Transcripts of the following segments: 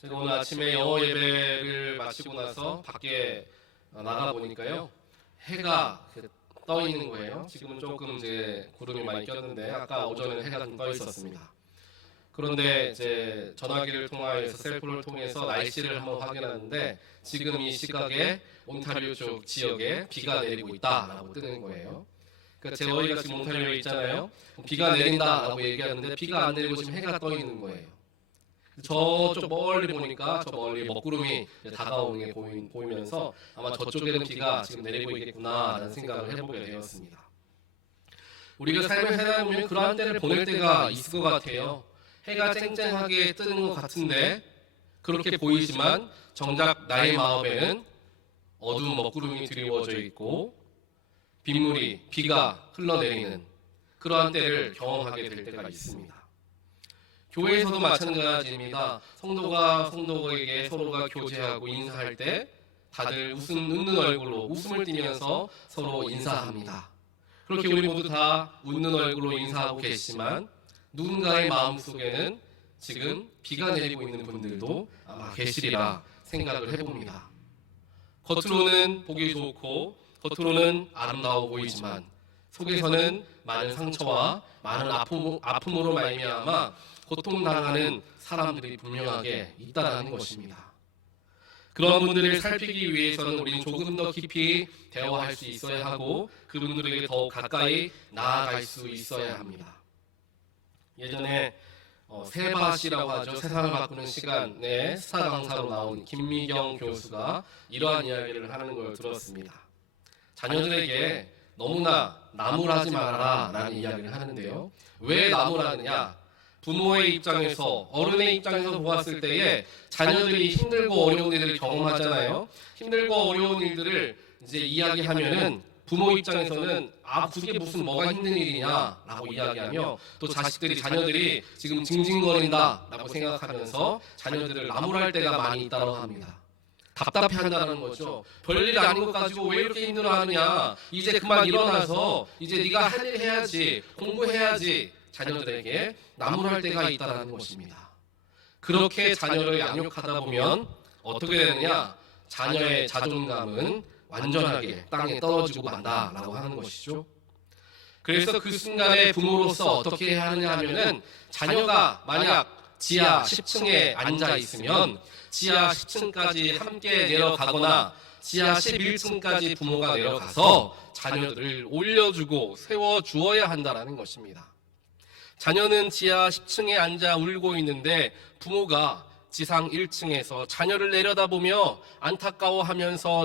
제가 오늘 아침에 영어 예배를 마치고 나서 밖에 나가 보니까요, 해가 떠 있는 거예요. 지금은 조금 이제 구름이 많이 꼈는데 아까 오전에는 해가 좀 떠 있었습니다. 그런데 이제 전화기를 통하여서 셀폰을 통해서 날씨를 한번 확인하는데 지금 이 시각에 온타리오 쪽 지역에 비가 내리고 있다라고 뜨는 거예요. 그러니까 저희가 지금 온타리오에 있잖아요. 비가 내린다라고 얘기하는데 비가 안 내리고 지금 해가 떠 있는 거예요. 저쪽 멀리 보니까 저 멀리 먹구름이 다가오는 게 보이면서 아마 저쪽에는 비가 지금 내리고 있겠구나라는 생각을 해보게 되었습니다. 우리가 삶을 살다 보면 그러한 때를 보낼 때가 있을 것 같아요. 해가 쨍쨍하게 뜨는 것 같은데 그렇게 보이지만 정작 나의 마음에는 어두운 먹구름이 드리워져 있고 빗물이 비가 흘러내리는 그러한 때를 경험하게 될 때가 있습니다. 교회에서도 마찬가지입니다. 성도가 성도에게 서로가 교제하고 인사할 때 다들 웃는 얼굴로 웃음을 띠면서 서로 인사합니다. 그렇게 우리 모두 다 웃는 얼굴로 인사하고 계시지만 누군가의 마음속에는 지금 비가 내리고 있는 분들도 아마 계시리라 생각을 해봅니다. 겉으로는 보기 좋고 겉으로는 아름다워 보이지만 속에서는 많은 상처와 많은 아픔으로 말미암아 고통당하는 사람들이 분명하게 있다는 것입니다. 그런 분들을 살피기 위해서는 우리는 조금 더 깊이 대화할 수 있어야 하고 그분들에게 더욱 가까이 나아갈 수 있어야 합니다. 예전에 세바시라고 하죠. 세상을 바꾸는 시간에 스타 강사로 나온 김미경 교수가 이러한 이야기를 하는 걸 들었습니다. 자녀들에게 너무나 나무라지 말아라 라는 이야기를 하는데요. 왜 나무라느냐? 부모의 입장에서 어른의 입장에서 보았을 때에 자녀들이 힘들고 어려운 일들을 경험하잖아요. 힘들고 어려운 일들을 이제 이야기하면은 부모 입장에서는 그게 무슨 뭐가 힘든 일이냐라고 이야기하며 또 자녀들이 지금 징징거린다라고 생각하면서 자녀들을 나무랄 때가 많이 있다고 합니다. 답답해한다는 거죠. 별일 아닌 것 가지고 왜 이렇게 힘들어하느냐. 이제 그만 일어나서 이제 네가 할 일 해야지, 공부해야지. 자녀들에게 나무랄 때가 있다는 것입니다. 그렇게 자녀를 양육하다 보면 어떻게 되느냐? 자녀의 자존감은 완전하게 땅에 떨어지고 만다라고 하는 것이죠. 그래서 그 순간에 부모로서 어떻게 해야 하느냐 하면은 자녀가 만약 지하 10층에 앉아 있으면 지하 10층까지 함께 내려가거나 지하 11층까지 부모가 내려가서 자녀들을 올려주고 세워주어야 한다는 것입니다. 자녀는 지하 10층에 앉아 울고 있는데 부모가 지상 1층에서 자녀를 내려다보며 안타까워하면서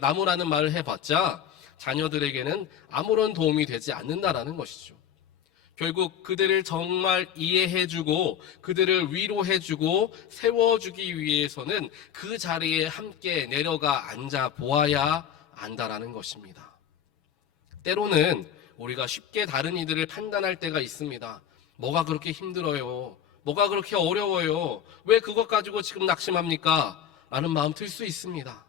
나무라는 말을 해봤자 자녀들에게는 아무런 도움이 되지 않는다라는 것이죠. 결국 그들을 정말 이해해주고 그들을 위로해주고 세워주기 위해서는 그 자리에 함께 내려가 앉아 보아야 한다라는 것입니다. 때로는 우리가 쉽게 다른 이들을 판단할 때가 있습니다. 뭐가 그렇게 힘들어요? 뭐가 그렇게 어려워요? 왜 그것 가지고 지금 낙심합니까? 라는 마음 들 수 있습니다.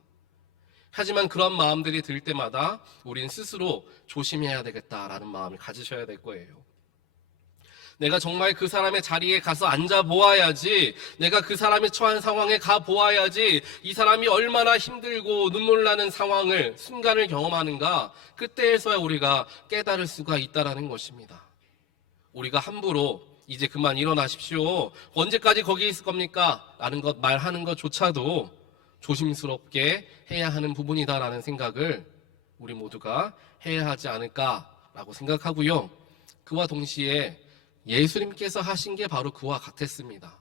하지만 그런 마음들이 들 때마다 우린 스스로 조심해야 되겠다라는 마음을 가지셔야 될 거예요. 내가 정말 그 사람의 자리에 가서 앉아 보아야지, 내가 그 사람이 처한 상황에 가 보아야지, 이 사람이 얼마나 힘들고 눈물 나는 순간을 경험하는가, 그때에서야 우리가 깨달을 수가 있다는 것입니다. 우리가 함부로 이제 그만 일어나십시오, 언제까지 거기 있을 겁니까? 라는 것 말하는 것조차도 조심스럽게 해야 하는 부분이다라는 생각을 우리 모두가 해야 하지 않을까라고 생각하고요. 그와 동시에 예수님께서 하신 게 바로 그와 같았습니다.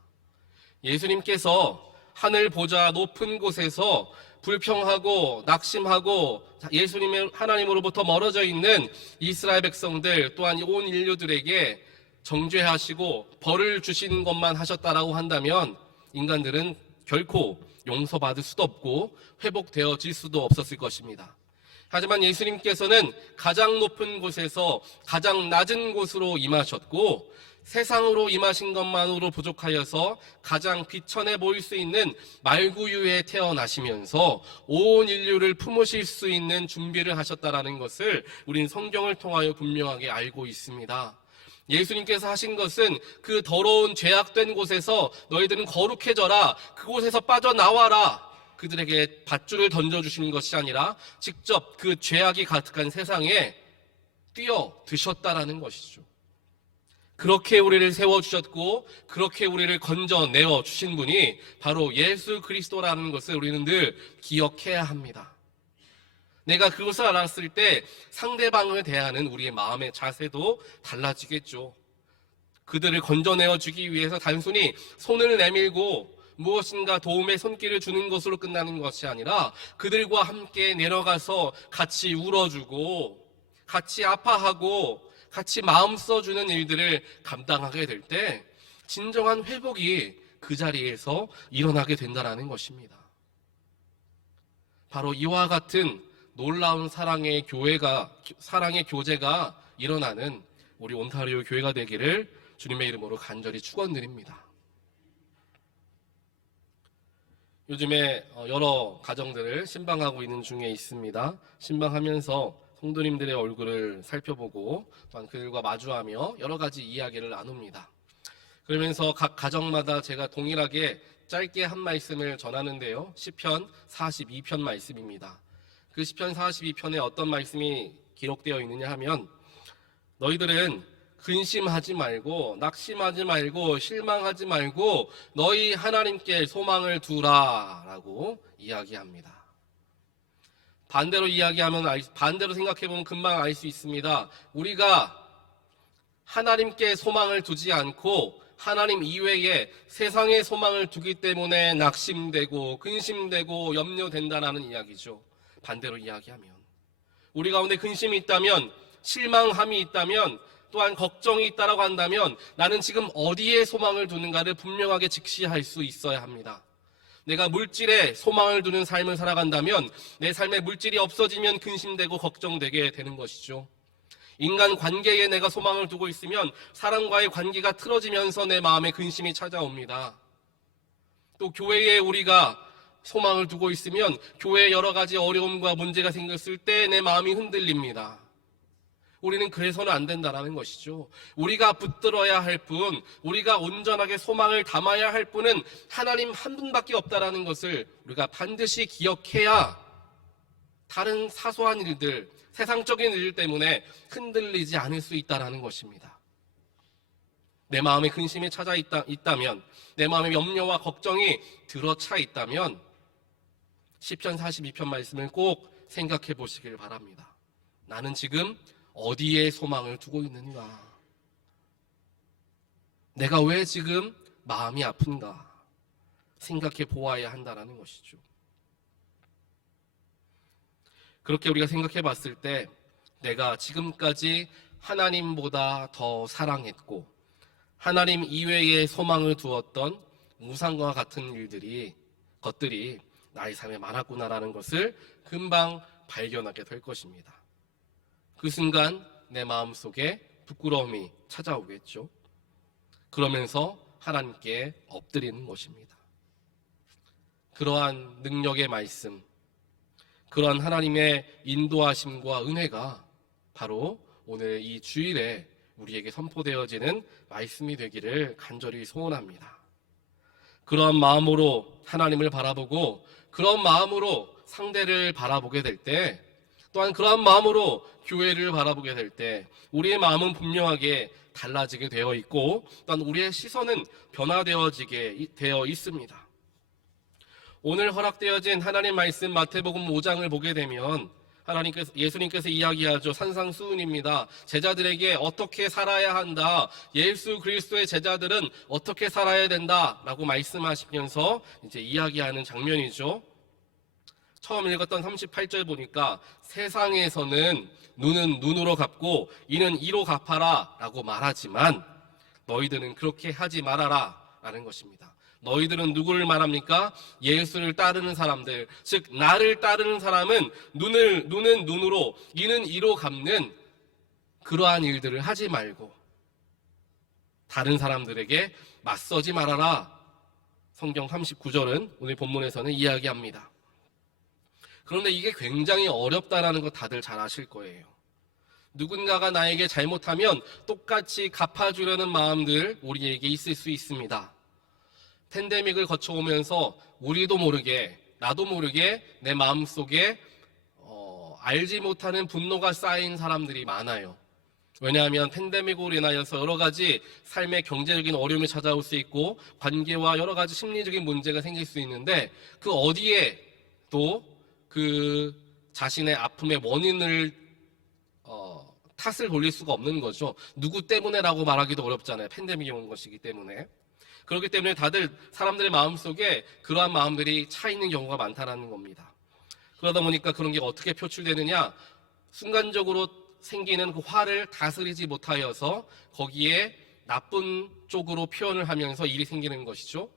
예수님께서 하늘 보좌 높은 곳에서 불평하고 낙심하고 예수님의 하나님으로부터 멀어져 있는 이스라엘 백성들 또한 온 인류들에게 정죄하시고 벌을 주시는 것만 하셨다라고 한다면 인간들은 결코 용서받을 수도 없고 회복되어질 수도 없었을 것입니다. 하지만 예수님께서는 가장 높은 곳에서 가장 낮은 곳으로 임하셨고 세상으로 임하신 것만으로 부족하여서 가장 비천해 보일 수 있는 말구유에 태어나시면서 온 인류를 품으실 수 있는 준비를 하셨다라는 것을 우린 성경을 통하여 분명하게 알고 있습니다. 예수님께서 하신 것은 그 더러운 죄악된 곳에서 너희들은 거룩해져라, 그곳에서 빠져나와라, 그들에게 밧줄을 던져주시는 것이 아니라 직접 그 죄악이 가득한 세상에 뛰어드셨다라는 것이죠. 그렇게 우리를 세워주셨고 그렇게 우리를 건져내어 주신 분이 바로 예수 그리스도라는 것을 우리는 늘 기억해야 합니다. 내가 그것을 알았을 때 상대방을 대하는 우리의 마음의 자세도 달라지겠죠. 그들을 건져내어 주기 위해서 단순히 손을 내밀고 무엇인가 도움의 손길을 주는 것으로 끝나는 것이 아니라 그들과 함께 내려가서 같이 울어주고 같이 아파하고 같이 마음 써주는 일들을 감당하게 될 때 진정한 회복이 그 자리에서 일어나게 된다는 것입니다. 바로 이와 같은 놀라운 사랑의 교제가 일어나는 우리 온타리오 교회가 되기를 주님의 이름으로 간절히 축원드립니다. 요즘에 여러 가정들을 신방하고 있는 중에 있습니다. 신방하면서 성도님들의 얼굴을 살펴보고 또한 그들과 마주하며 여러 가지 이야기를 나눕니다. 그러면서 각 가정마다 제가 동일하게 짧게 한 말씀을 전하는데요. 시편 42편 말씀입니다. 그 시편 42편에 어떤 말씀이 기록되어 있느냐 하면 너희들은 근심하지 말고 낙심하지 말고 실망하지 말고 너희 하나님께 소망을 두라 라고 이야기합니다. 반대로 생각해보면 금방 알 수 있습니다. 우리가 하나님께 소망을 두지 않고 하나님 이외에 세상에 소망을 두기 때문에 낙심되고 근심되고 염려된다는 이야기죠. 반대로 이야기하면 우리 가운데 근심이 있다면, 실망함이 있다면, 또한 걱정이 있다라고 한다면 나는 지금 어디에 소망을 두는가를 분명하게 직시할 수 있어야 합니다. 내가 물질에 소망을 두는 삶을 살아간다면 내 삶에 물질이 없어지면 근심되고 걱정되게 되는 것이죠. 인간 관계에 내가 소망을 두고 있으면 사람과의 관계가 틀어지면서 내 마음에 근심이 찾아옵니다. 또 교회에 우리가 소망을 두고 있으면 교회에 여러 가지 어려움과 문제가 생겼을 때 내 마음이 흔들립니다. 우리는 그래서는 안 된다라는 것이죠. 우리가 붙들어야 할 분, 우리가 온전하게 소망을 담아야 할 분은 하나님 한 분밖에 없다라는 것을 우리가 반드시 기억해야 다른 사소한 일들, 세상적인 일 때문에 흔들리지 않을 수 있다라는 것입니다. 내 마음에 근심이 있다면, 내 마음에 염려와 걱정이 들어차 있다면 시편 42편 말씀을 꼭 생각해 보시길 바랍니다. 나는 지금 어디에 소망을 두고 있는가? 내가 왜 지금 마음이 아픈가? 생각해 보아야 한다는 것이죠. 그렇게 우리가 생각해 봤을 때 내가 지금까지 하나님보다 더 사랑했고 하나님 이외에 소망을 두었던 우상과 같은 것들이 나의 삶에 많았구나라는 것을 금방 발견하게 될 것입니다. 그 순간 내 마음속에 부끄러움이 찾아오겠죠. 그러면서 하나님께 엎드리는 것입니다. 그러한 능력의 말씀, 그러한 하나님의 인도하심과 은혜가 바로 오늘 이 주일에 우리에게 선포되어지는 말씀이 되기를 간절히 소원합니다. 그러한 마음으로 하나님을 바라보고 그런 마음으로 상대를 바라보게 될 때, 또한 그러한 마음으로 교회를 바라보게 될 때 우리의 마음은 분명하게 달라지게 되어 있고 또한 우리의 시선은 변화되어지게 되어 있습니다. 오늘 허락되어진 하나님 말씀 마태복음 5장을 보게 되면 예수님께서 이야기하죠. 산상수훈입니다. 제자들에게 어떻게 살아야 한다, 예수 그리스도의 제자들은 어떻게 살아야 된다라고 말씀하시면서 이제 이야기하는 장면이죠. 처음 읽었던 38절 보니까 세상에서는 눈은 눈으로 갚고 이는 이로 갚아라 라고 말하지만 너희들은 그렇게 하지 말아라 라는 것입니다. 너희들은 누구를 말합니까? 예수를 따르는 사람들, 즉 나를 따르는 사람은 눈은 눈으로 이는 이로 갚는 그러한 일들을 하지 말고 다른 사람들에게 맞서지 말아라. 성경 39절은 오늘 본문에서는 이야기합니다. 그런데 이게 굉장히 어렵다라는 거 다들 잘 아실 거예요. 누군가가 나에게 잘못하면 똑같이 갚아주려는 마음들 우리에게 있을 수 있습니다. 팬데믹을 거쳐오면서 우리도 모르게, 나도 모르게 내 마음속에 알지 못하는 분노가 쌓인 사람들이 많아요. 왜냐하면 팬데믹으로 인하여서 여러 가지 삶의 경제적인 어려움이 찾아올 수 있고 관계와 여러 가지 심리적인 문제가 생길 수 있는데 그 어디에 또 그 자신의 아픔의 원인을 탓을 돌릴 수가 없는 거죠. 누구 때문에라고 말하기도 어렵잖아요. 팬데믹이 온 것이기 때문에. 그렇기 때문에 다들 사람들의 마음속에 그러한 마음들이 차 있는 경우가 많다는 겁니다. 그러다 보니까 그런 게 어떻게 표출되느냐, 순간적으로 생기는 그 화를 다스리지 못하여서 거기에 나쁜 쪽으로 표현을 하면서 일이 생기는 것이죠.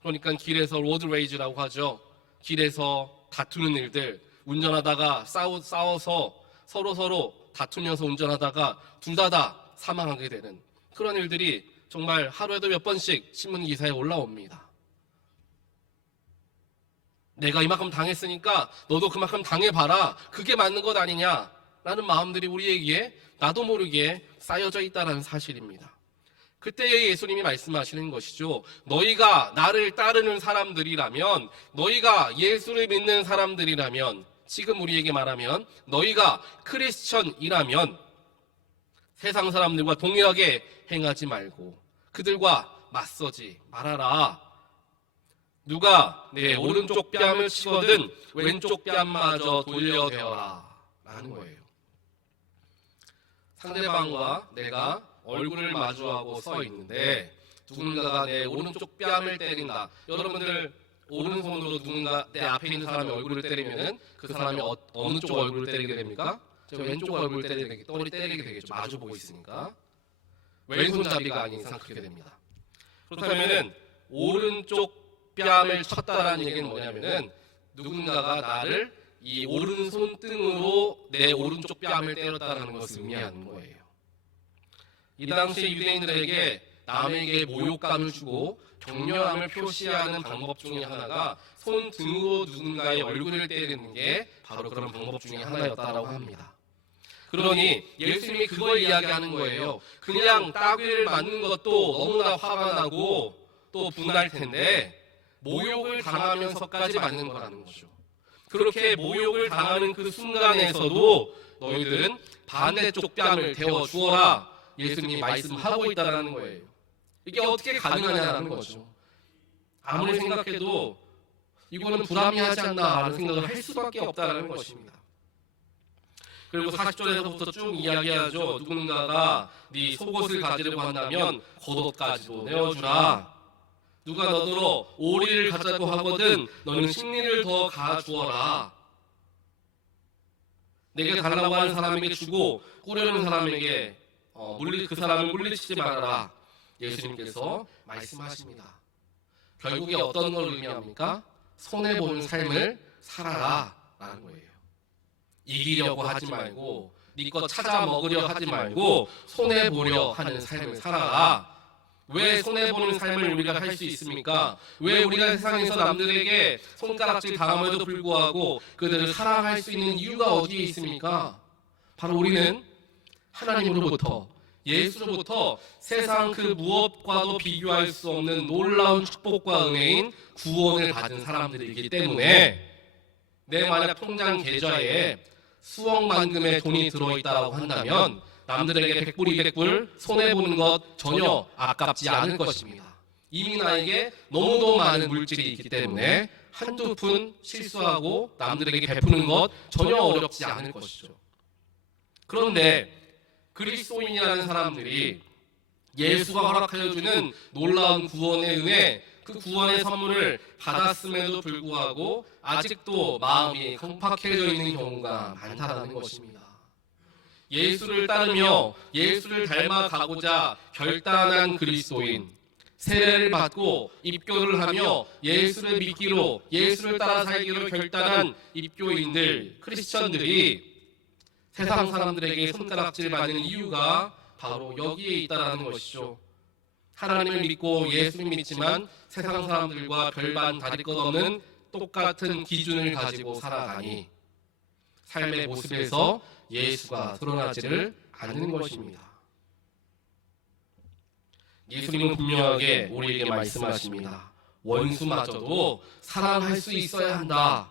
그러니까 길에서 로드 레이지라고 하죠. 길에서 다투는 일들, 운전하다가 싸워서 서로 다투면서 운전하다가 둘 다 사망하게 되는 그런 일들이 정말 하루에도 몇 번씩 신문 기사에 올라옵니다. 내가 이만큼 당했으니까 너도 그만큼 당해봐라. 그게 맞는 것 아니냐라는 마음들이 우리에게 나도 모르게 쌓여져 있다는 사실입니다. 그때 예수님이 말씀하시는 것이죠. 너희가 나를 따르는 사람들이라면, 너희가 예수를 믿는 사람들이라면, 지금 우리에게 말하면 너희가 크리스천이라면 세상 사람들과 동일하게 행하지 말고 그들과 맞서지 말아라. 누가 내 오른쪽 뺨을 치거든 왼쪽 뺨마저 돌려대어라 라는 거예요. 상대방과 내가 얼굴을 마주하고 서 있는데 누군가가 내 오른쪽 뺨을 때린다. 여러분들 오른손으로 누군가 내 앞에 있는 사람의 얼굴을 때리면은 그 사람이 어느 쪽 얼굴을 때리게 됩니까? 저 왼쪽 얼굴을 때리게 되겠죠. 마주 보고 있으니까. 왼손잡이가 아닌 이상 그렇게 됩니다. 그렇다면은 오른쪽 뺨을 쳤다라는 얘기는 뭐냐면은 누군가가 나를 이 오른손 등으로 내 오른쪽 뺨을 때렸다라는 것을 의미하는 거예요. 이 당시 유대인들에게 남에게 모욕감을 주고 격려함을 표시하는 방법 중에 하나가 손등으로 누군가의 얼굴을 때리는 게 바로 그런 방법 중에 하나였다라고 합니다. 그러니 예수님이 그걸 이야기하는 거예요. 그냥 따귀를 맞는 것도 너무나 화가 나고 또 분할 텐데 모욕을 당하면서까지 맞는 거라는 거죠. 그렇게 모욕을 당하는 그 순간에서도 너희들은 반대쪽 뺨을 대어 주어라. 예수님이 말씀하고 있다는 거예요. 이게 어떻게 가능하냐는 거죠. 아무리 생각해도 이거는 불합리하지 않나라는 생각을 할 수밖에 없다는 것입니다. 그리고 40절에서부터 쭉 이야기하죠. 누군가가 네 속옷을 가지려고 한다면 겉옷까지도 내어주라. 누가 너더러 오리를 가자고 하거든 너는 십리를 더 가주어라. 내게 달라고 하는 사람에게 주고 꾸려는 사람에게 그 사람을 물리치지 말아라. 예수님께서 말씀하십니다. 결국에 어떤 걸 의미합니까? 손해보는 삶을 살아라 라는 거예요. 이기려고 하지 말고 네 것 찾아 먹으려 하지 말고 손해보려 하는 삶을 살아라. 왜 손해보는 삶을 우리가 할 수 있습니까? 왜 우리가 세상에서 남들에게 손가락질 당함에도 불구하고 그들을 사랑할 수 있는 이유가 어디에 있습니까? 바로 우리는 하나님으로부터 예수로부터 세상 그 무엇과도 비교할 수 없는 놀라운 축복과 은혜인 구원을 받은 사람들이기 때문에 내 만약 통장 계좌에 수억만금의 돈이 들어있다고 한다면 남들에게 100불 200불 손해보는 것 전혀 아깝지 않을 것입니다. 이미 나에게 너무도 많은 물질이 있기 때문에 한두 푼 실수하고 남들에게 베푸는 것 전혀 어렵지 않을 것이죠. 그런데 그리스도인이라는 사람들이 예수가 허락하여주는 놀라운 구원의 은혜, 그 구원의 선물을 받았음에도 불구하고 아직도 마음이 강팍해져 있는 경우가 많다는 것입니다. 예수를 따르며 예수를 닮아가고자 결단한 그리스도인, 세례를 받고 입교를 하며 예수를 믿기로 예수를 따라 살기로 결단한 입교인들, 크리스천들이 세상 사람들에게 손가락질 받는 이유가 바로 여기에 있다는 것이죠. 하나님을 믿고 예수를 믿지만 세상 사람들과 별반 다를 것 없는 똑같은 기준을 가지고 살아가니 삶의 모습에서 예수가 드러나지를 않는 것입니다. 예수님은 분명하게 우리에게 말씀하십니다. 원수마저도 사랑할 수 있어야 한다.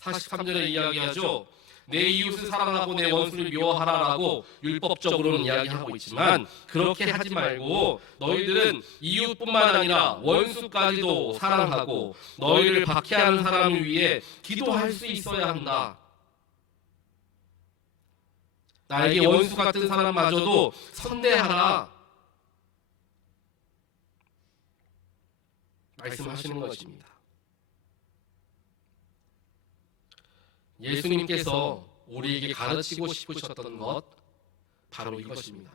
43절에 이야기하죠. 내 이웃을 사랑하고 내 원수를 미워하라라고 율법적으로는 이야기하고 있지만 그렇게 하지 말고 너희들은 이웃뿐만 아니라 원수까지도 사랑하고 너희를 박해하는 사람을 위해 기도할 수 있어야 한다. 나에게 원수 같은 사람마저도 선대하라 말씀하시는 것입니다. 예수님께서 우리에게 가르치고 싶으셨던 것 바로 이것입니다.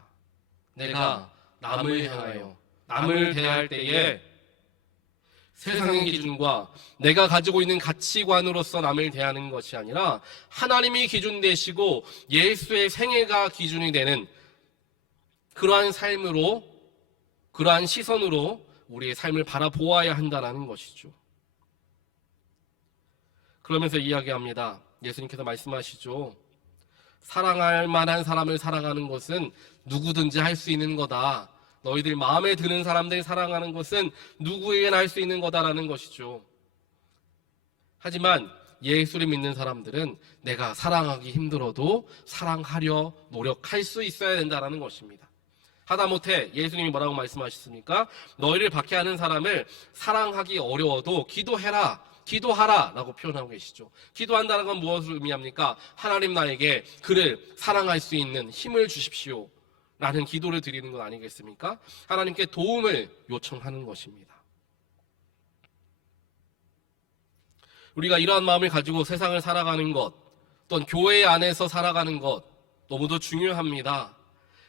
내가 남을 향하여 남을 대할 때에 세상의 기준과 내가 가지고 있는 가치관으로서 남을 대하는 것이 아니라 하나님이 기준 되시고 예수의 생애가 기준이 되는 그러한 삶으로, 그러한 시선으로 우리의 삶을 바라보아야 한다는 것이죠. 그러면서 이야기합니다. 예수님께서 말씀하시죠. 사랑할 만한 사람을 사랑하는 것은 누구든지 할 수 있는 거다. 너희들 마음에 드는 사람들 사랑하는 것은 누구에게나 할 수 있는 거다라는 것이죠. 하지만 예수를 믿는 사람들은 내가 사랑하기 힘들어도 사랑하려 노력할 수 있어야 된다는 것입니다. 하다못해 예수님이 뭐라고 말씀하셨습니까? 너희를 박해하는 사람을 사랑하기 어려워도 기도하라 라고 표현하고 계시죠. 기도한다는 건 무엇을 의미합니까? 하나님 나에게 그를 사랑할 수 있는 힘을 주십시오 라는 기도를 드리는 것 아니겠습니까? 하나님께 도움을 요청하는 것입니다. 우리가 이러한 마음을 가지고 세상을 살아가는 것, 또는 교회 안에서 살아가는 것 너무도 중요합니다.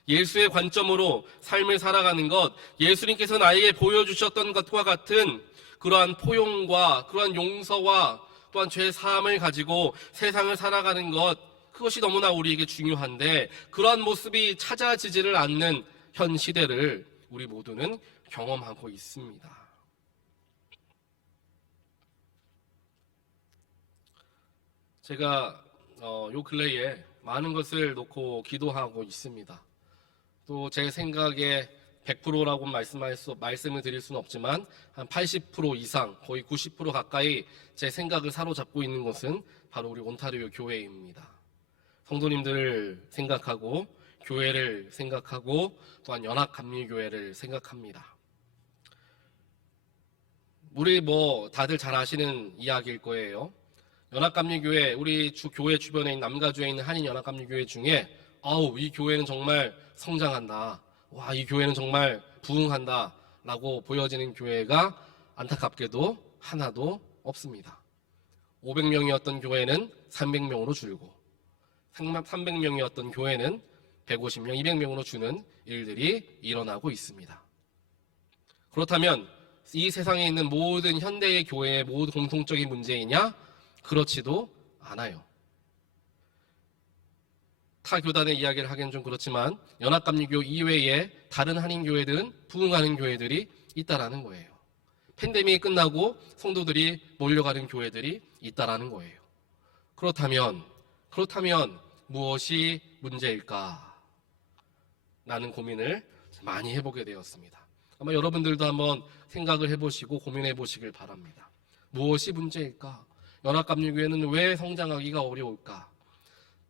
예수의 관점으로 삶을 살아가는 것, 예수님께서 나에게 보여주셨던 것과 같은 그러한 포용과 그러한 용서와 또한 죄 사함을 가지고 세상을 살아가는 것, 그것이 너무나 우리에게 중요한데 그러한 모습이 찾아지지를 않는 현 시대를 우리 모두는 경험하고 있습니다. 제가 요 근래에 많은 것을 놓고 기도하고 있습니다. 또 제 생각에 100%라고 말씀을 드릴 수는 없지만 한 80% 이상, 거의 90% 가까이 제 생각을 사로잡고 있는 것은 바로 우리 온타리오 교회입니다. 성도님들을 생각하고 교회를 생각하고 또한 연합감리교회를 생각합니다. 우리 다들 잘 아시는 이야기일 거예요. 연합감리교회, 우리 교회 주변에 있는 남가주에 있는 한인연합감리교회 중에 이 교회는 정말 성장한다. 와, 이 교회는 정말 부흥한다 라고 보여지는 교회가 안타깝게도 하나도 없습니다. 500명이었던 교회는 300명으로 줄고 300명이었던 교회는 150명, 200명으로 주는 일들이 일어나고 있습니다. 그렇다면 이 세상에 있는 모든 현대의 교회의 모두 공통적인 문제이냐? 그렇지도 않아요. 타 교단의 이야기를 하기는 좀 그렇지만 연합감리교 이외에 다른 한인교회들은 부흥하는 교회들이 있다라는 거예요. 팬데믹이 끝나고 성도들이 몰려가는 교회들이 있다라는 거예요. 그렇다면 무엇이 문제일까? 라는 고민을 많이 해보게 되었습니다. 아마 여러분들도 한번 생각을 해보시고 고민해 보시길 바랍니다. 무엇이 문제일까? 연합감리교회는 왜 성장하기가 어려울까?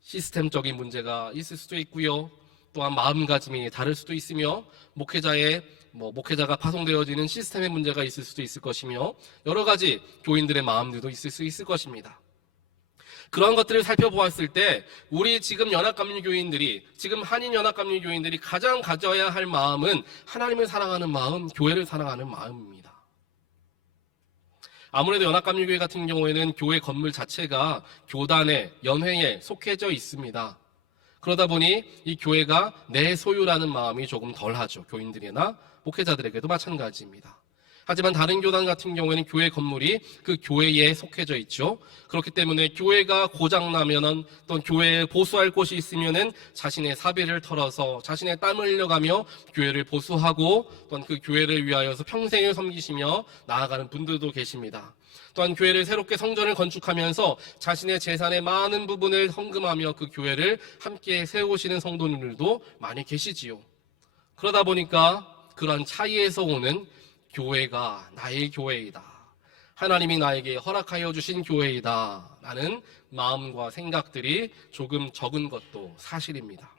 시스템적인 문제가 있을 수도 있고요. 또한 마음가짐이 다를 수도 있으며 목회자가 파송되어지는 시스템의 문제가 있을 수도 있을 것이며 여러 가지 교인들의 마음들도 있을 수 있을 것입니다. 그런 것들을 살펴보았을 때 우리 지금 연합감리교인들이, 지금 한인연합감리교인들이 가장 가져야 할 마음은 하나님을 사랑하는 마음, 교회를 사랑하는 마음입니다. 아무래도 연합감리교회 같은 경우에는 교회 건물 자체가 교단에, 연회에 속해져 있습니다. 그러다 보니 이 교회가 내 소유라는 마음이 조금 덜하죠. 교인들이나 목회자들에게도 마찬가지입니다. 하지만 다른 교단 같은 경우에는 교회 건물이 그 교회에 속해져 있죠. 그렇기 때문에 교회가 고장나면은 또 교회에 보수할 곳이 있으면은 자신의 사비를 털어서 자신의 땀을 흘려가며 교회를 보수하고 또한 그 교회를 위하여서 평생을 섬기시며 나아가는 분들도 계십니다. 또한 교회를 새롭게 성전을 건축하면서 자신의 재산의 많은 부분을 헌금하며 그 교회를 함께 세우시는 성도님들도 많이 계시지요. 그러다 보니까 그런 차이에서 오는 교회가 나의 교회이다, 하나님이 나에게 허락하여 주신 교회이다 라는 마음과 생각들이 조금 적은 것도 사실입니다.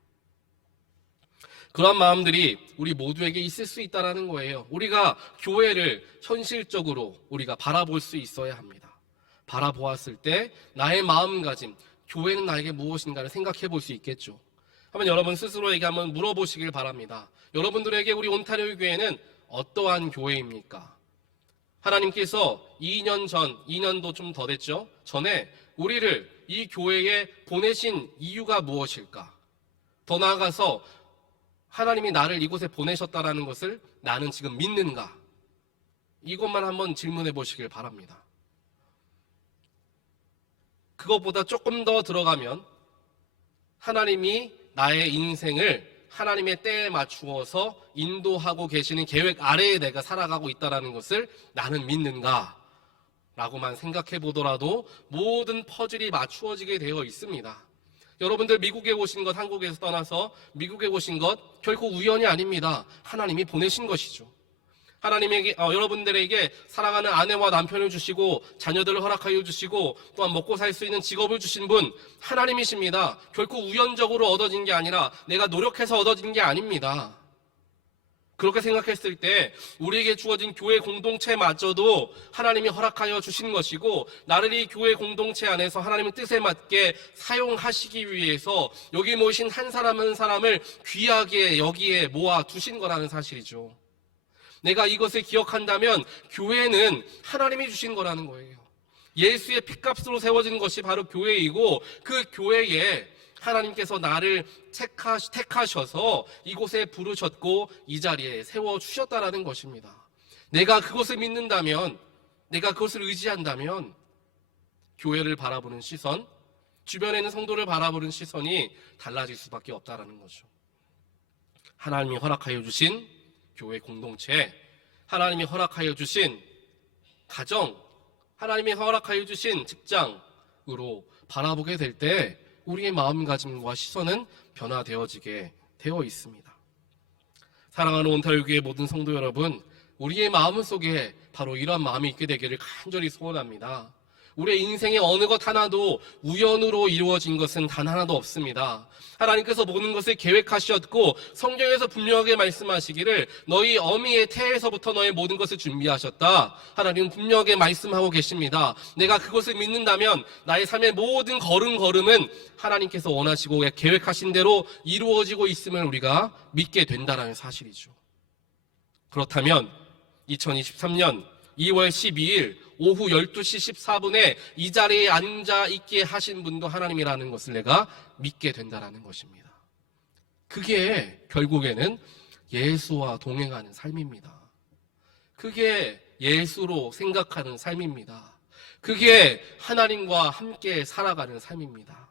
그런 마음들이 우리 모두에게 있을 수 있다는 거예요. 우리가 교회를 현실적으로 우리가 바라볼 수 있어야 합니다. 바라보았을 때 나의 마음가짐, 교회는 나에게 무엇인가를 생각해 볼 수 있겠죠. 한번 여러분 스스로에게 한번 물어보시길 바랍니다. 여러분들에게 우리 온타리오 교회는 어떠한 교회입니까? 하나님께서 2년도 좀 더 됐죠? 전에 우리를 이 교회에 보내신 이유가 무엇일까? 더 나아가서 하나님이 나를 이곳에 보내셨다라는 것을 나는 지금 믿는가? 이것만 한번 질문해 보시길 바랍니다. 그것보다 조금 더 들어가면 하나님이 나의 인생을 하나님의 때에 맞추어서 인도하고 계시는 계획 아래에 내가 살아가고 있다는 것을 나는 믿는가? 라고만 생각해 보더라도 모든 퍼즐이 맞추어지게 되어 있습니다. 여러분들 미국에 오신 것, 한국에서 떠나서 미국에 오신 것 결코 우연이 아닙니다. 하나님이 보내신 것이죠. 하나님에게 여러분들에게 사랑하는 아내와 남편을 주시고 자녀들을 허락하여 주시고 또한 먹고 살 수 있는 직업을 주신 분 하나님이십니다. 결코 우연적으로 얻어진 게 아니라 내가 노력해서 얻어진 게 아닙니다. 그렇게 생각했을 때 우리에게 주어진 교회 공동체마저도 하나님이 허락하여 주신 것이고 나를 이 교회 공동체 안에서 하나님의 뜻에 맞게 사용하시기 위해서 여기 모이신 한 사람 한 사람을 귀하게 여기에 모아 두신 거라는 사실이죠. 내가 이것을 기억한다면 교회는 하나님이 주신 거라는 거예요. 예수의 피값으로 세워진 것이 바로 교회이고 그 교회에 하나님께서 나를 택하셔서 이곳에 부르셨고 이 자리에 세워주셨다라는 것입니다. 내가 그것을 믿는다면, 내가 그것을 의지한다면 교회를 바라보는 시선, 주변에 있는 성도를 바라보는 시선이 달라질 수밖에 없다라는 거죠. 하나님이 허락하여 주신 교회 공동체, 하나님이 허락하여 주신 가정, 하나님이 허락하여 주신 직장으로 바라보게 될 때 우리의 마음가짐과 시선은 변화되어지게 되어 있습니다. 사랑하는 온타리오 교회 모든 성도 여러분, 우리의 마음 속에 바로 이러한 마음이 있게 되기를 간절히 소원합니다. 우리의 인생의 어느 것 하나도 우연으로 이루어진 것은 단 하나도 없습니다. 하나님께서 모든 것을 계획하셨고 성경에서 분명하게 말씀하시기를 너희 어미의 태에서부터 너의 모든 것을 준비하셨다. 하나님은 분명하게 말씀하고 계십니다. 내가 그것을 믿는다면 나의 삶의 모든 걸음걸음은 하나님께서 원하시고 계획하신 대로 이루어지고 있음을 우리가 믿게 된다는 사실이죠. 그렇다면 2023년 2월 12일 오후 12시 14분에 이 자리에 앉아 있게 하신 분도 하나님이라는 것을 내가 믿게 된다는 것입니다. 그게 결국에는 예수와 동행하는 삶입니다. 그게 예수로 생각하는 삶입니다. 그게 하나님과 함께 살아가는 삶입니다.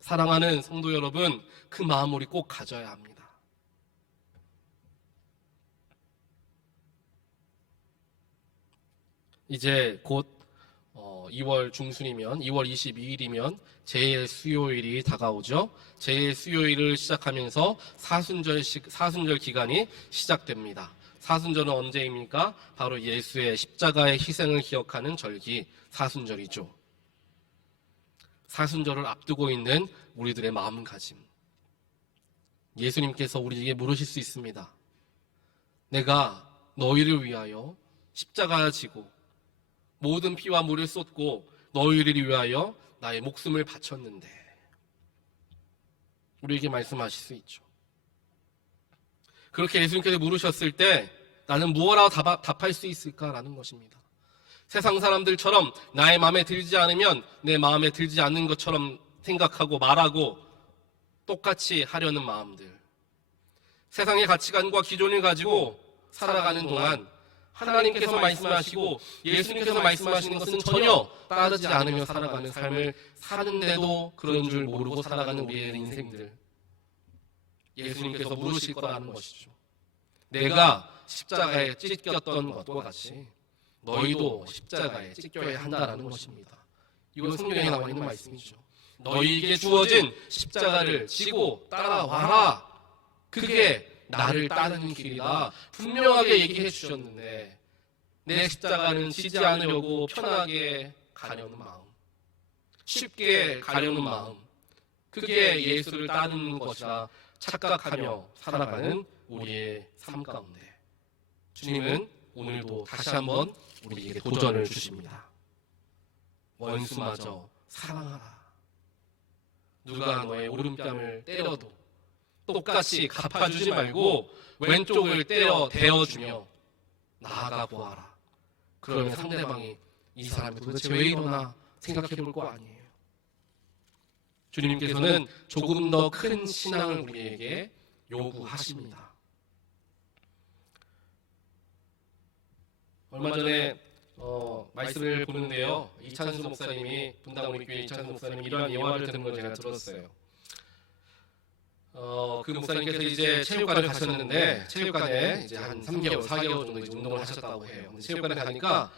사랑하는 성도 여러분, 그 마음 우리 꼭 가져야 합니다. 이제 곧 2월 중순이면 2월 22일이면 제1수요일이 다가오죠. 제1수요일을 시작하면서 사순절 기간이 시작됩니다. 사순절은 언제입니까? 바로 예수의 십자가의 희생을 기억하는 절기 사순절이죠. 사순절을 앞두고 있는 우리들의 마음가짐, 예수님께서 우리에게 물으실 수 있습니다. 내가 너희를 위하여 십자가에 지고 모든 피와 물을 쏟고 너희를 위하여 나의 목숨을 바쳤는데, 우리에게 말씀하실 수 있죠. 그렇게 예수님께서 물으셨을 때 나는 무엇라고 답할 수 있을까라는 것입니다. 세상 사람들처럼 나의 마음에 들지 않으면 내 마음에 들지 않는 것처럼 생각하고 말하고 똑같이 하려는 마음들, 세상의 가치관과 기존을 가지고 살아가는 동안 하나님께서 말씀하시고 예수님께서 말씀하시는 것은 전혀 따르지 않으며 살아가는 삶을 사는데도 그런 줄 모르고 살아가는 우리의 인생들, 예수님께서 물으실 거라는 것이죠. 내가 십자가에 찢겼던 것과 같이 너희도 십자가에 찢겨야 한다라는 것입니다. 이건 성경에 나와 있는 말씀이죠. 너희에게 주어진 십자가를 지고 따라와라. 그게 나를 따르는 길이다. 분명하게 얘기해 주셨는데 내 십자가는 지지 않으려고 편하게 가려는 마음, 쉽게 가려는 마음, 그게 예수를 따르는 것이라 착각하며 살아가는 우리의 삶 가운데 주님은 오늘도 다시 한번 우리에게 도전을 주십니다. 원수마저 사랑하라. 누가 너의 오른뺨을 때려도 똑같이 갚아주지 말고 왼쪽을 때려 대어주며 나아가 보아라. 그러면 상대방이 이 사람이 도대체 왜 이러나 생각해 볼 거 아니에요. 주님께서는 조금 더 큰 신앙을 우리에게 요구하십니다. 얼마 전에 말씀을 보는데요, 이찬수 목사님이, 분당 우리 교회 이찬수 목사님이 이러한 예화를 들은 걸 제가 들었어요. 그 목사님께서 이제 체육관을 가셨는데 체육관에 이제 한 3개월, 4개월 정도 이제 운동을 하셨다고 해요. 체육관에 가니까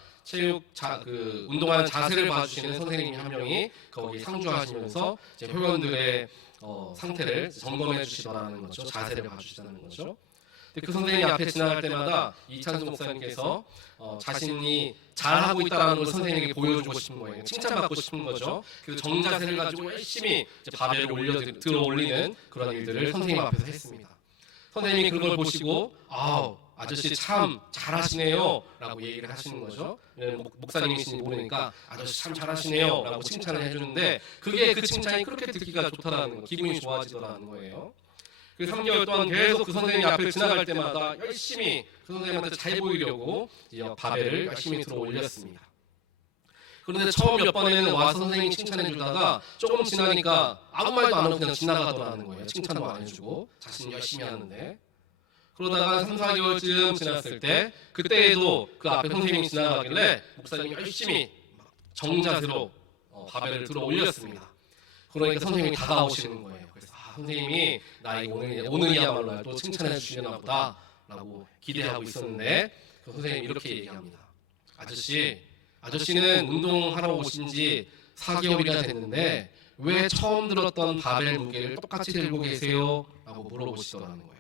운동하는 자세를 봐주시는 선생님이 한 명이 거기 상주하시면서 이제 회원들의 상태를 점검해 주시더라는 거죠. 자세를 봐주시다는 거죠. 근데 그 선생님이 앞에 지나갈 때마다 이찬수 목사님께서 자신이 잘하고 있다는 걸 선생님에게 보여주고 싶은 거예요. 칭찬받고 싶은 거죠. 그래서 정자세를 가지고 열심히 이제 바벨을 들어 올리는 그런 일들을 선생님 앞에서 했습니다. 선생님이 그걸 보시고 아저씨 참 잘하시네요 라고 얘기를 하시는 거죠. 목사님이신지 모르니까 아저씨 참 잘하시네요 라고 칭찬을 해주는데 그게 그 칭찬이 그렇게 듣기가 좋다라는 거, 기분이 좋아지더라는 거예요. 그 3개월 동안 계속 그 선생님 앞을 지나갈 때마다 열심히 그 선생님한테 잘 보이려고 바벨을 열심히 들어 올렸습니다. 그런데 처음 몇 번에는 와서 선생님이 칭찬해 주다가 조금 지나니까 아무 말도 안 하고 그냥 지나가더라는 거예요. 칭찬도 안 해주고 자신이 열심히 하는데. 그러다가 3, 4개월쯤 지났을 때 그때에도 그 앞에 선생님이 지나가길래 목사님이 열심히 정자세로 바벨을 들어 올렸습니다. 그러니까 선생님이 다가오시는 거예요. 그래서 선생님이 나 오늘이야말로 또 칭찬해 주시려나 보다 라고 기대하고 있었는데 그 선생님이 이렇게 얘기합니다. 아저씨는 운동하러 오신 지 4개월이나 됐는데 왜 처음 들었던 바벨 무게를 똑같이 들고 계세요? 라고 물어보시더라는 거예요.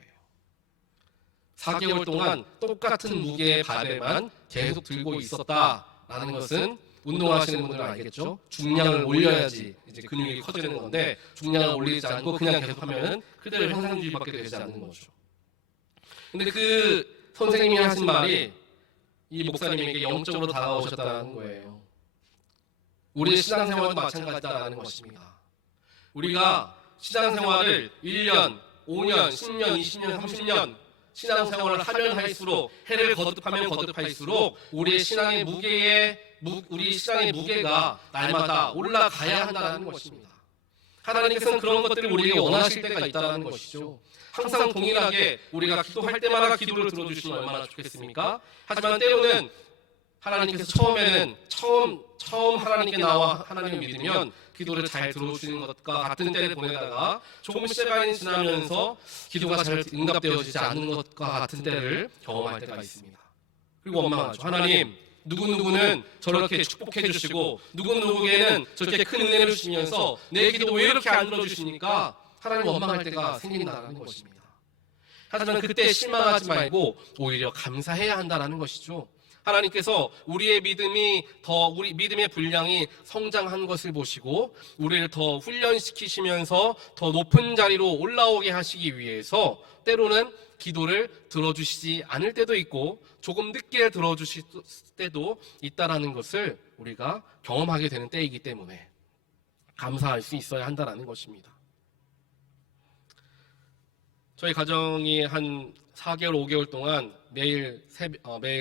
4개월 동안 똑같은 무게의 바벨만 계속 들고 있었다라는 것은 운동하시는 분들은 알겠죠? 중량을 올려야지 이제 근육이 커지는 건데 중량을 올리지 않고 그냥 계속 하면은 그대로 형상주의밖에 되지 않는 거죠. 근데 그 선생님이 하신 말이 이 목사님에게 영적으로 다가오셨다는 거예요. 우리의 신앙생활도 마찬가지다라는 것입니다. 우리가 신앙생활을 1년, 5년, 10년, 20년, 30년 신앙생활을 하면 할수록 해를 거듭하면 거듭할수록 우리의 신앙의 무게가 날마다 올라가야 한다는 것입니다. 하나님께서는 그런 것들을 우리에게 원하실 때가 있다는 것이죠. 항상 동일하게 우리가 기도할 때마다 기도를 들어주시면 얼마나 좋겠습니까? 하지만 때로는 하나님께서 처음 하나님께 나와 하나님을 믿으면 기도를 잘 들어주시는 것과 같은 때를 보내다가 조금 시간이 지나면서 기도가 잘 응답되어지지 않는 것과 같은 때를 경험할 때가 있습니다. 그리고 원망하죠. 하나님, 누구누구는 저렇게 축복해 주시고 누구누구에게는 저렇게 큰 은혜를 주시면서 내 기도 왜 이렇게 안 들어주시니까 하나님 원망할 때가 생긴다는 것입니다. 하지만 그때 실망하지 말고 오히려 감사해야 한다는 것이죠. 하나님께서 우리 믿음의 분량이 성장한 것을 보시고 우리를 더 훈련시키시면서 더 높은 자리로 올라오게 하시기 위해서 때로는 기도를 들어주시지 않을 때도 있고 조금 늦게 들어주실 때도 있다라는 것을 우리가 경험하게 되는 때이기 때문에 감사할 수 있어야 한다는 것입니다. 저희 가정이 한 4개월, 5개월 동안 매일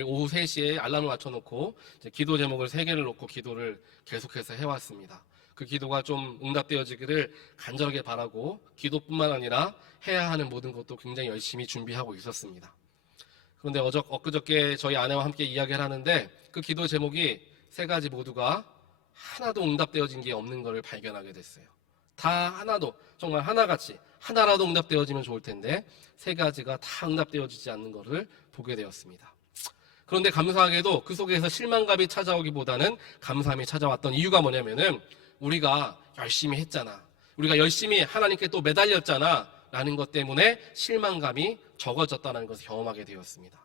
오후 3시에 알람을 맞춰놓고 기도 제목을 3개를 놓고 기도를 계속해서 해왔습니다. 그 기도가 좀 응답되어지기를 간절하게 바라고 기도뿐만 아니라 해야 하는 모든 것도 굉장히 열심히 준비하고 있었습니다. 그런데 엊그저께 저희 아내와 함께 이야기를 하는데 그 기도 제목이 세 가지 모두가 하나도 응답되어진 게 없는 것을 발견하게 됐어요. 다 하나도, 정말 하나같이 하나라도 응답되어지면 좋을 텐데 세 가지가 다 응답되어지지 않는 것을 보게 되었습니다. 그런데 감사하게도 그 속에서 실망감이 찾아오기보다는 감사함이 찾아왔던 이유가 뭐냐면은 우리가 열심히 했잖아, 우리가 열심히 하나님께 또 매달렸잖아 라는 것 때문에 실망감이 적어졌다는 것을 경험하게 되었습니다.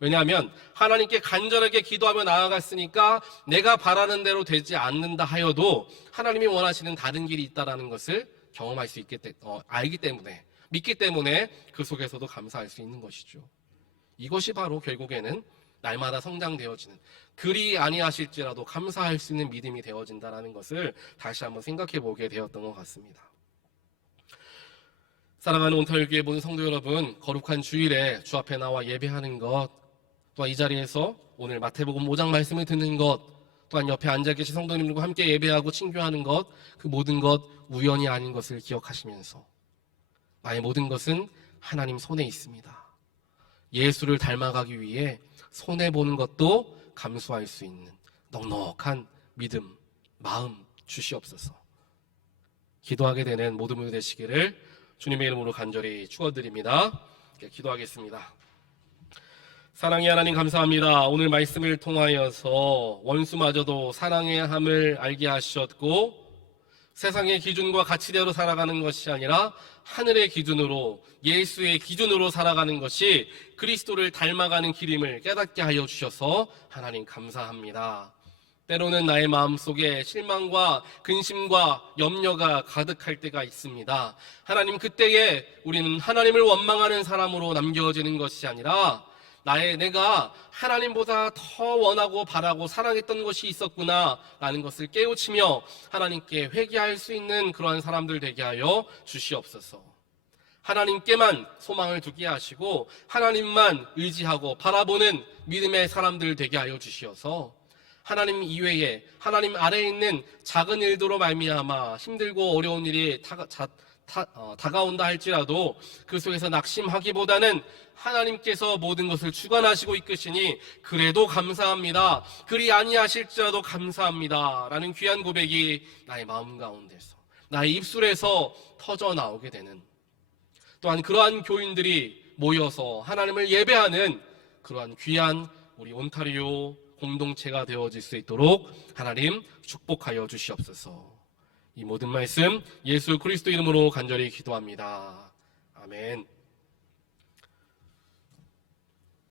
왜냐하면 하나님께 간절하게 기도하며 나아갔으니까 내가 바라는 대로 되지 않는다 하여도 하나님이 원하시는 다른 길이 있다는 것을 경험할 수 알기 때문에, 믿기 때문에 그 속에서도 감사할 수 있는 것이죠. 이것이 바로 결국에는 날마다 성장되어지는, 그리 아니하실지라도 감사할 수 있는 믿음이 되어진다는 것을 다시 한번 생각해 보게 되었던 것 같습니다. 사랑하는 온타일교회 모든 성도 여러분, 거룩한 주일에 주 앞에 나와 예배하는 것, 또한 이 자리에서 오늘 마태복음 5장 말씀을 듣는 것, 또한 옆에 앉아 계신 성도님들과 함께 예배하고 친교하는 것, 그 모든 것 우연이 아닌 것을 기억하시면서 나의 모든 것은 하나님 손에 있습니다. 예수를 닮아가기 위해 손해보는 것도 감수할 수 있는 넉넉한 믿음, 마음 주시옵소서. 기도하게 되는 모든 분이 되시기를 주님의 이름으로 간절히 축원드립니다. 기도하겠습니다. 사랑의 하나님 감사합니다. 오늘 말씀을 통하여서 원수마저도 사랑의 함을 알게 하셨고 세상의 기준과 가치대로 살아가는 것이 아니라 하늘의 기준으로, 예수의 기준으로 살아가는 것이 그리스도를 닮아가는 길임을 깨닫게 하여 주셔서 하나님 감사합니다. 때로는 나의 마음속에 실망과 근심과 염려가 가득할 때가 있습니다. 하나님, 그때에 우리는 하나님을 원망하는 사람으로 남겨지는 것이 아니라 내가 하나님보다 더 원하고 바라고 사랑했던 것이 있었구나 라는 것을 깨우치며 하나님께 회개할 수 있는 그러한 사람들 되게 하여 주시옵소서. 하나님께만 소망을 두게 하시고 하나님만 의지하고 바라보는 믿음의 사람들 되게 하여 주시어서 하나님 이외에, 하나님 아래에 있는 작은 일들로 말미암아 힘들고 어려운 일이 다가온다 할지라도 그 속에서 낙심하기보다는 하나님께서 모든 것을 주관하시고 이끄시니 그래도 감사합니다, 그리 아니하실지라도 감사합니다 라는 귀한 고백이 나의 마음 가운데서, 나의 입술에서 터져 나오게 되는, 또한 그러한 교인들이 모여서 하나님을 예배하는 그러한 귀한 우리 온타리오 공동체가 되어질 수 있도록 하나님 축복하여 주시옵소서. 이 모든 말씀 예수 그리스도 이름으로 간절히 기도합니다. 아멘.